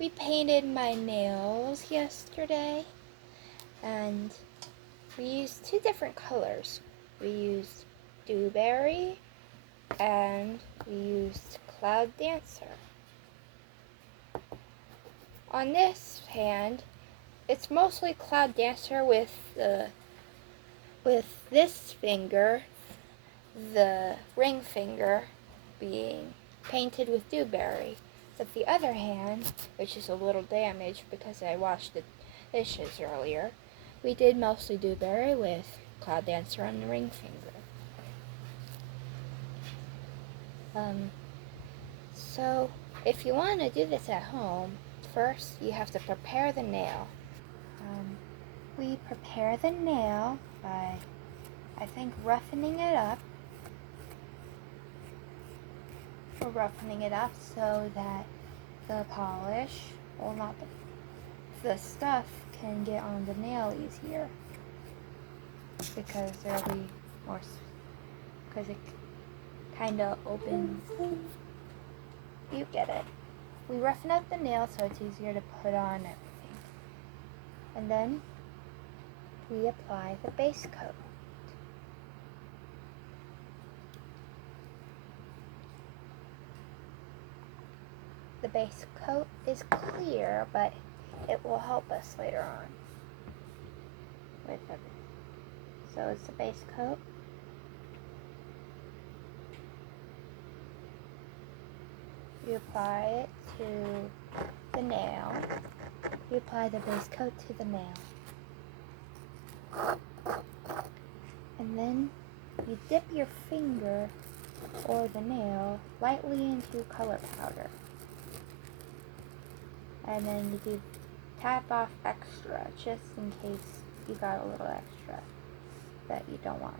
We painted my nails yesterday, and we used two different colors. We used Dewberry and we used Cloud Dancer. On this hand, it's mostly Cloud Dancer with this finger, the ring finger, being painted with Dewberry. But the other hand, which is a little damaged because I washed the dishes earlier, we did mostly Dewberry with Cloud Dancer on the ring finger. So if you want to do this at home, first you have to prepare the nail. We prepare the nail by, I think, roughening it up. We're roughening it up so that the polish, well, not the stuff can get on the nail easier, because there'll be more, because it kind of opens. You get it. We roughen up the nail so it's easier to put on everything. And then we apply the base coat. The base coat is clear, but it will help us later on with everything. So it's the base coat. You apply it to the nail. You apply the base coat to the nail. And then you dip your finger or the nail lightly into color powder. And then you do tap off extra, just in case you got a little extra that you don't want.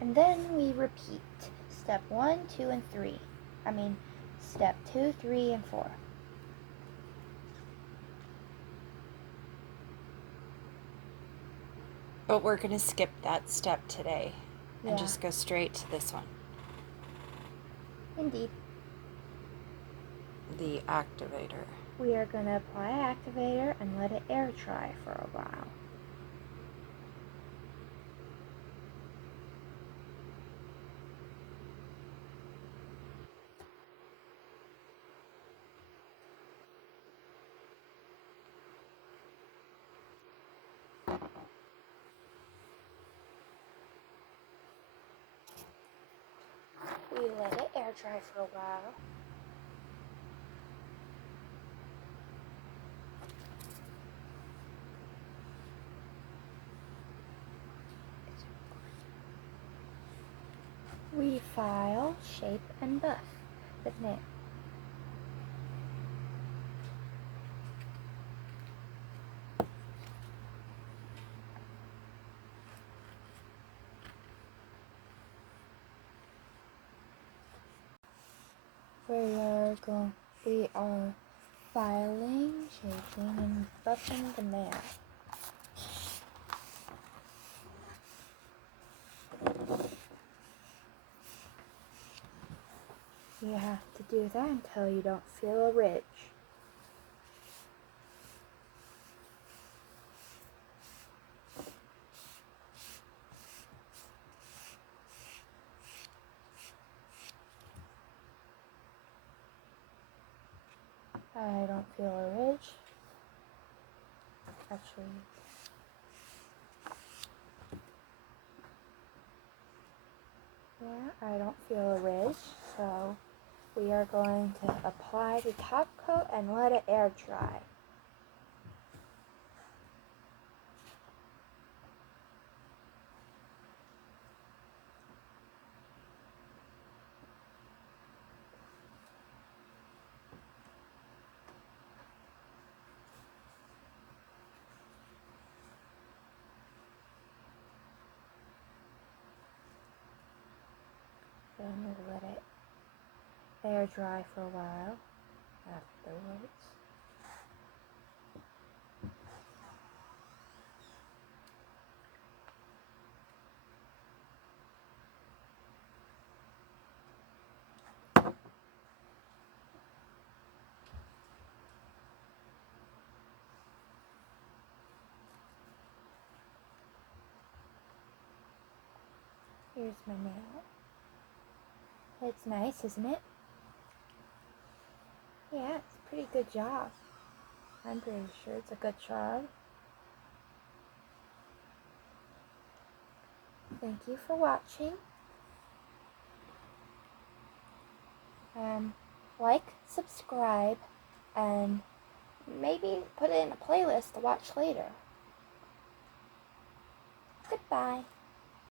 And then we repeat step 1, 2, and 3. Step 2, 3, and 4. But we're going to skip that step today and Yeah. just go straight to this one. Indeed. The activator. We are going to apply activator and let it air dry for a while. We let it air dry for a while. We file, shape, and buff the nail. We are filing, shaping, and buffing the nail. You have to do that until you don't feel a ridge. I don't feel a ridge. Actually, yeah, I don't feel a ridge, so we are going to apply the top coat and let it air dry. Then we let it air dry for a while afterwards. Here's my nail. It's nice, isn't it? Yeah, it's a pretty good job. I'm pretty sure it's a good job. Thank you for watching. Like, subscribe, and maybe put it in a playlist to watch later. Goodbye.